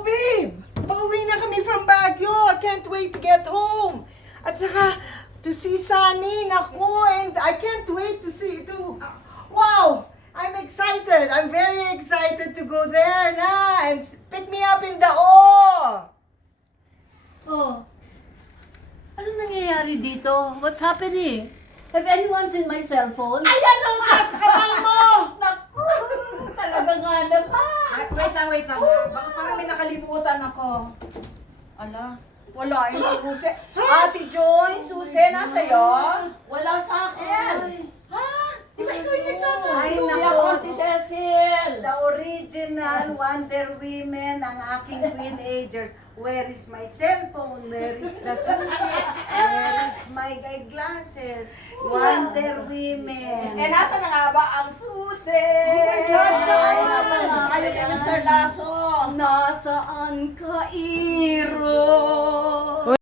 Oh, babe! Pauwi na kami from Baguio. I can't wait to get home. At saka, to see Sunny, naku, and I can't wait to see, wow! I'm excited. I'm very excited to go there na. And pick me up in the O. Oh, anong nangyayari dito? What's happening? Have anyone seen my cellphone? Ayan o, sa kamay mo! Naku! Talaga nga naman! Wait lang. Baka parang may nakalimutan ako. Ala, wala yung susi. Ate Joy, susi na sa'yo? Wala sa akin! Ha? Di ba ikaw yung nagtatanong? Ay, Hindi nako. ako si Cecil! The original Wonder Women, ang aking teenagers. Where is my cellphone? Where is the susi? Where is my eyeglasses? Wonder Women. Eh, nasa na nga ba ang susi? Oh my God, saan? Kayo kay Mr. Lasso. Nasaan ka, Iro?